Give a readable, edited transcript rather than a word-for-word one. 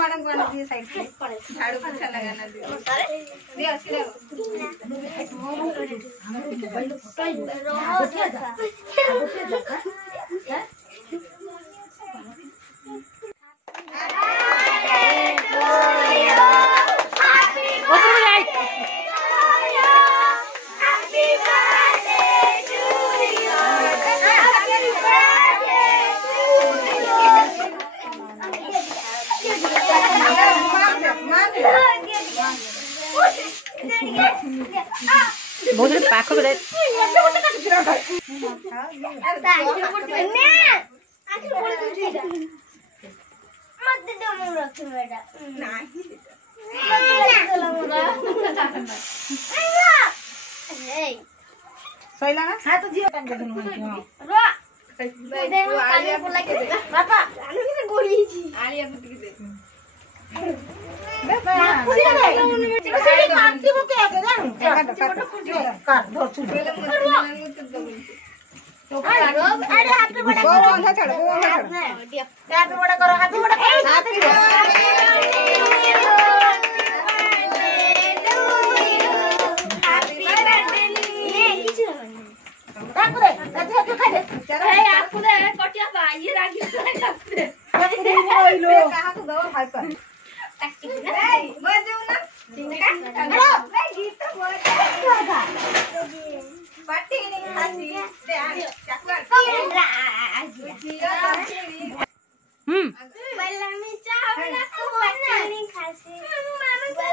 madam को आना दिए साइड से झाड़ू पोछा लगाना दिए दे अच्छी बहुत पाख बेले सैला ना हां तो जियो टाइम देनु रो आलिया को लाके दे बाबा आलू के गोली छी आलिया को दे बे पूरी दे सीधी काटी को के दे जान काट धर छू पहले अरे हाथ पे बड़ा करो अंधा चढ़ वो अंधा चढ़ हाथ पे बड़ा करो हाथ पे बड़ा